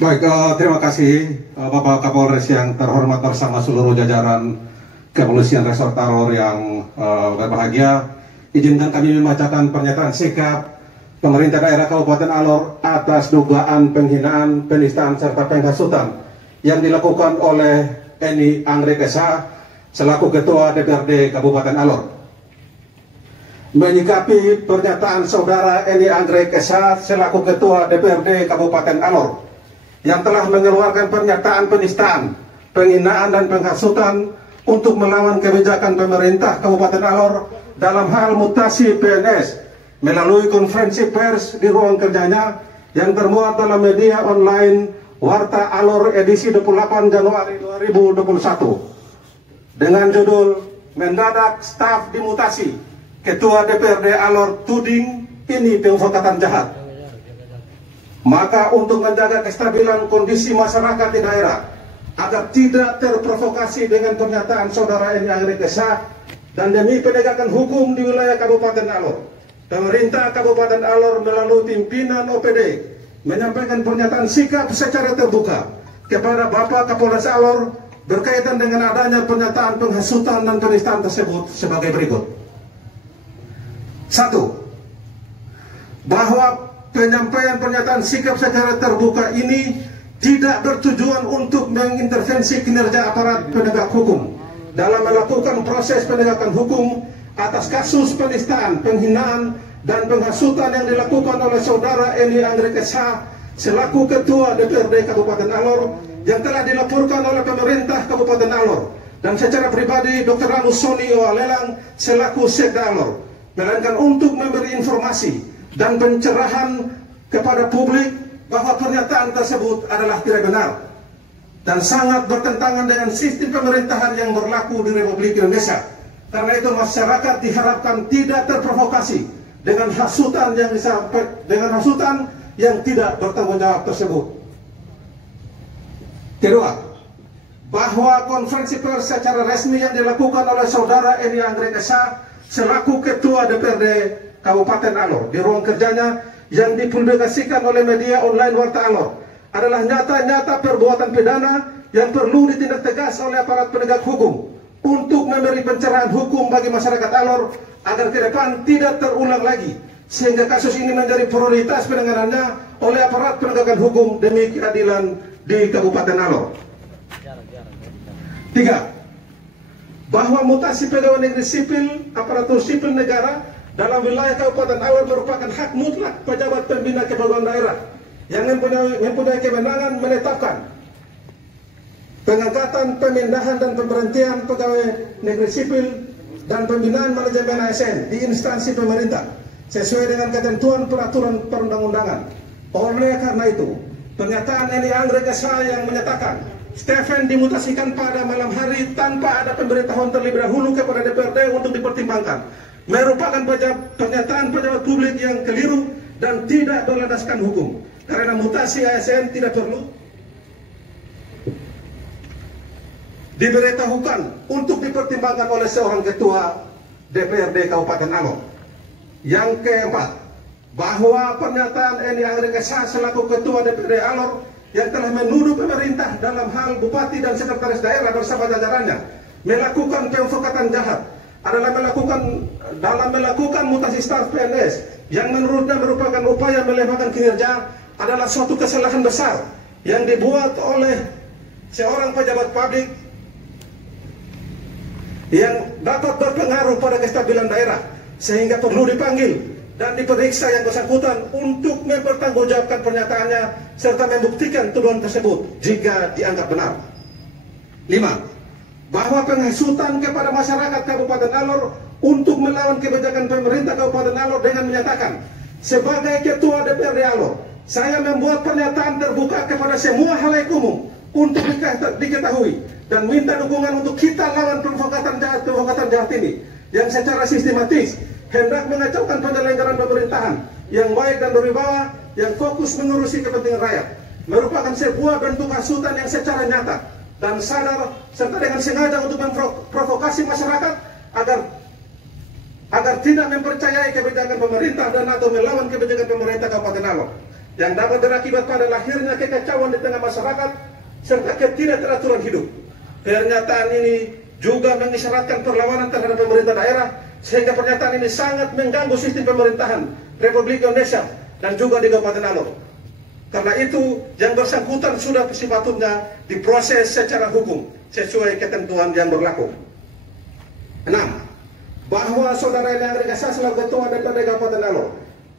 Baik, terima kasih Bapak Kapolres yang terhormat bersama seluruh jajaran Kepolisian Resort Alor yang berbahagia. Izinkan kami membacakan pernyataan sikap pemerintah daerah Kabupaten Alor atas dugaan penghinaan, penistaan serta penghasutan yang dilakukan oleh Eni Anggrek Esa selaku Ketua DPRD Kabupaten Alor. Menyikapi pernyataan Saudara Eni Anggrek Esa selaku Ketua DPRD Kabupaten Alor yang telah mengeluarkan pernyataan penistaan, penghinaan dan penghasutan untuk melawan kebijakan pemerintah Kabupaten Alor dalam hal mutasi PNS melalui konferensi pers di ruang kerjanya yang termuat dalam media online Warta Alor edisi 28 Januari 2021 dengan judul Mendadak Staf Dimutasi, Ketua DPRD Alor tuding ini pemufakatan jahat. Maka untuk menjaga kestabilan kondisi masyarakat di daerah agar tidak terprovokasi dengan pernyataan Saudara Eni Anggrek Esa dan demi penegakan hukum di wilayah Kabupaten Alor, pemerintah Kabupaten Alor melalui pimpinan OPD menyampaikan pernyataan sikap secara terbuka kepada Bapak Kapolres Alor berkaitan dengan adanya pernyataan penghasutan dan penistaan tersebut sebagai berikut. 1. Bahwa penyampaian pernyataan sikap secara terbuka ini tidak bertujuan untuk mengintervensi kinerja aparat penegak hukum dalam melakukan proses penegakan hukum atas kasus penistaan, penghinaan, dan penghasutan yang dilakukan oleh Saudara Eni Anggrek Esa selaku Ketua DPRD Kabupaten Alor yang telah dilaporkan oleh pemerintah Kabupaten Alor dan secara pribadi Dr. Ranus Soni Oalelang selaku Sekda Alor, melainkan untuk memberi informasi dan pencerahan kepada publik bahwa pernyataan tersebut adalah tidak benar dan sangat bertentangan dengan sistem pemerintahan yang berlaku di Republik Indonesia. Karena itu masyarakat diharapkan tidak terprovokasi dengan hasutan yang tidak bertanggung jawab tersebut. Kedua, bahwa konferensi pers secara resmi yang dilakukan oleh Saudara Eni Anggrek Esa selaku Ketua DPRD Kabupaten Alor di ruang kerjanya yang dipublikasikan oleh media online Warta Alor adalah nyata-nyata perbuatan pidana yang perlu ditindak tegas oleh aparat penegak hukum untuk memberi pencerahan hukum bagi masyarakat Alor agar ke depan tidak terulang lagi, sehingga kasus ini menjadi prioritas penanganannya oleh aparat penegakan hukum demi keadilan di Kabupaten Alor. 3. Bahwa mutasi pegawai negeri sipil, aparatur sipil negara dalam wilayah Kabupaten Alor merupakan hak mutlak pejabat pembina kepegawaian daerah yang mempunyai kewenangan menetapkan pengangkatan, pemindahan dan pemberhentian pegawai negeri sipil dan pembinaan manajemen ASN di instansi pemerintah sesuai dengan ketentuan peraturan perundang-undangan. Oleh karena itu, pernyataan Eni Anggrek Esa yang menyatakan Stephen dimutasikan pada malam hari tanpa ada pemberitahuan terlebih dahulu kepada DPRD untuk dipertimbangkan merupakan pernyataan pejabat publik yang keliru dan tidak berlandaskan hukum. Karena mutasi ASN tidak perlu diberitahukan untuk dipertimbangkan oleh seorang Ketua DPRD Kabupaten Alor. Yang keempat, bahwa pernyataan Eni Anggrek Esa selaku Ketua DPRD Alor yang telah menuduh pemerintah dalam hal bupati dan sekretaris daerah bersama jajarannya melakukan pemufakatan jahat adalah melakukan mutasi staf PNS yang menurutnya merupakan upaya melemahkan kinerja adalah suatu kesalahan besar yang dibuat oleh seorang pejabat publik yang dapat berpengaruh pada kestabilan daerah, sehingga perlu dipanggil dan diperiksa yang bersangkutan untuk mempertanggungjawabkan pernyataannya serta membuktikan tuduhan tersebut jika dianggap benar. 5. Bahwa penghasutan kepada masyarakat Kabupaten Alor untuk melawan kebijakan pemerintah Kabupaten Alor dengan menyatakan, sebagai Ketua DPRD Alor, saya membuat pernyataan terbuka kepada semua halayak umum untuk diketahui dan minta dukungan untuk kita lawan provokatan jahat ini yang secara sistematis hendak mengacaukan penyelenggaraan pemerintahan yang baik dan berwibawa yang fokus mengurusi kepentingan rakyat, merupakan sebuah bentuk hasutan yang secara nyata dan sadar serta dengan sengaja untuk memprovokasi masyarakat agar tidak mempercayai kebijakan pemerintah dan atau melawan kebijakan pemerintah Kabupaten Alor. yang dapat berakibat pada lahirnya kekacauan di tengah masyarakat serta ketidakteraturan hidup. Pernyataan ini juga mengisyaratkan perlawanan terhadap pemerintah daerah, sehingga pernyataan ini sangat mengganggu sistem pemerintahan Republik Indonesia dan juga di Kabupaten Alor. Karena itu, yang bersangkutan sudah sepatutnya diproses secara hukum sesuai ketentuan yang berlaku. 6. Bahwa saudara Elia Rekasa selaku Ketua DPD Kabupaten Alor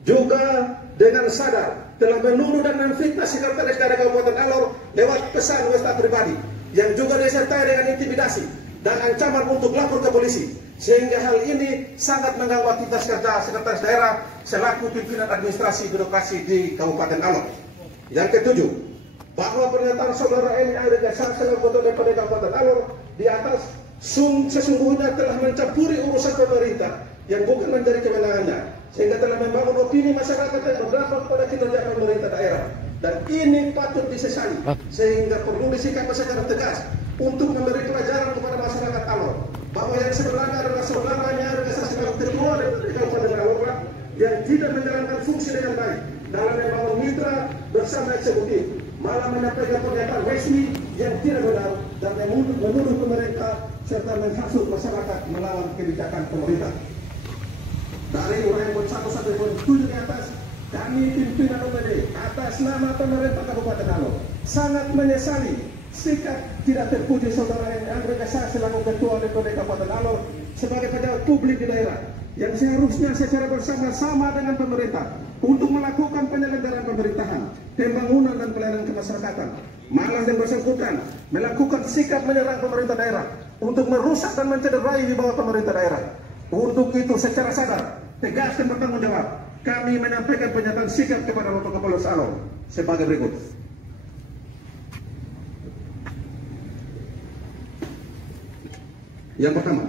juga dengan sadar telah menuduh dan memfitnah Sekretaris Daerah Kabupaten Alor lewat pesan WhatsApp pribadi yang juga disertai dengan intimidasi dan ancaman untuk lapor ke polisi, sehingga hal ini sangat mengganggu aktivitas kerja Sekretaris Daerah selaku pimpinan administrasi birokrasi di Kabupaten Alor. Yang ketujuh, bahwa pernyataan saudara Elia Rekasa selaku Ketua DPD Kabupaten Alor di atas sesungguhnya telah mencampuri urusan pemerintah yang bukan menjadi kewenangannya, sehingga telah membangun opini masyarakat yang berdampak pada kinerja pemerintah daerah, dan ini patut disesali, sehingga perlu disikap secara tegas untuk memberi pelajaran kepada masyarakat Alor bahwa yang sebenarnya adalah saudaranya Rekasa selaku Ketua DPD Kabupaten Alor yang tidak menjalankan fungsi dengan baik dalam membangun mitra bersama eksekutif, malah menyampaikan pernyataan resmi yang tidak benar dan menuduh pemerintah serta menghasut masyarakat melawan kebijakan pemerintah. Dari uraian 1 di atas, kami pimpinan OPD atas nama pemerintah Kabupaten Alor sangat menyesali sikap tidak terpuji saudara Elia Rekasa selaku Ketua DPD Kabupaten Alor sebagai pejabat publik di daerah yang seharusnya secara bersama-sama dengan pemerintah untuk melakukan penyelenggaraan pemerintahan, pembangunan dan pelayanan kemasyarakatan. Malah yang bersangkutan melakukan sikap menyerang pemerintah daerah untuk merusak dan mencederai di bawah pemerintah daerah. Untuk itu secara sadar, tegas dan bertanggung jawab, kami menyampaikan pernyataan sikap kepada Bapak Kapolres Alor sebagai berikut. Yang pertama,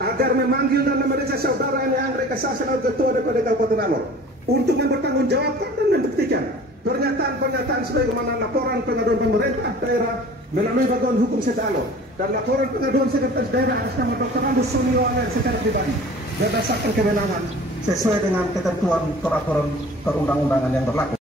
agar memanggil dan memeriksa saudara Elia Rekasa selaku Ketua DPD Kabupaten Alor untuk mempertanggungjawabkan dan membuktikan pernyataan-pernyataan sebagaimana laporan pengaduan pemerintah daerah melalui Bagian Hukum Seta Alor dan laporan pengaduan Sekretaris Daerah atas nama Dr. Ambus Sumiwanen secara pribadi berdasarkan kewenangan sesuai dengan ketentuan peraturan perundang-undangan yang berlaku.